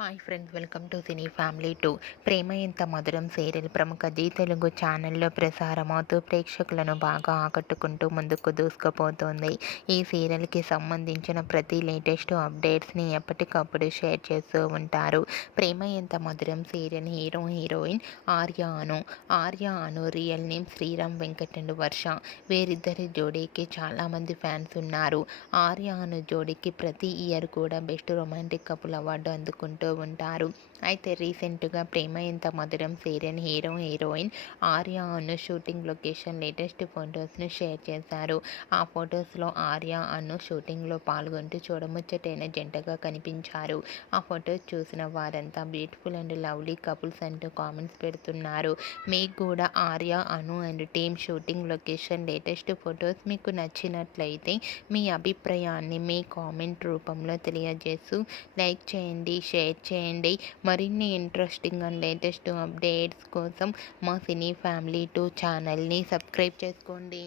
Hi friends, welcome to cine family 2. Prema Entha Madhuram serial ప్రముఖ G Telugu ఛానల్లో ప్రసారమవుతూ ప్రేక్షకులను బాగా ఆకట్టుకుంటూ ముందుకు దూసుకుపోతోంది. ఈ సీరియల్కి సంబంధించిన ప్రతి లేటెస్ట్ అప్డేట్స్ని ఎప్పటికప్పుడు షేర్ చేస్తూ ఉంటారు. Prema Entha Madhuram serial hero heroine Arya Anu real name Sriram Venkat and Varsha. వీరిద్దరి జోడీకి చాలామంది ఫ్యాన్స్ ఉన్నారు. ఆర్య అను జోడీకి ప్రతి ఇయర్ కూడా బెస్ట్ రొమాంటిక్ కపుల్ అవార్డు అందుకుంటూ ఉంటారు. అయితే రీసెంట్గా ప్రేమ Entha Madhuram serial hero heroine Arya అను షూటింగ్ లొకేషన్ లేటెస్ట్ ఫొటోస్ను షేర్ చేశారు. ఆ ఫొటోస్లో ఆర్య అను షూటింగ్లో పాల్గొంటూ చూడముచ్చటైన జంటగా కనిపించారు. ఆ ఫొటోస్ చూసిన వారంతా బ్యూటిఫుల్ అండ్ లవ్లీ కపుల్స్ అంటూ కామెంట్స్ పెడుతున్నారు. మీకు కూడా Arya Anu and team shooting location latest photos మీకు నచ్చినట్లయితే మీ అభిప్రాయాన్ని మీ కామెంట్ రూపంలో తెలియజేస్తూ లైక్ చేయండి, షేర్ చేయండి. మరిన్ని ఇంట్రెస్టింగ్ అండ్ లేటెస్ట్ అప్డేట్స్ కోసం మా సినీ ఫ్యామిలీ 2 ఛానల్ని సబ్స్క్రైబ్ చేసుకోండి.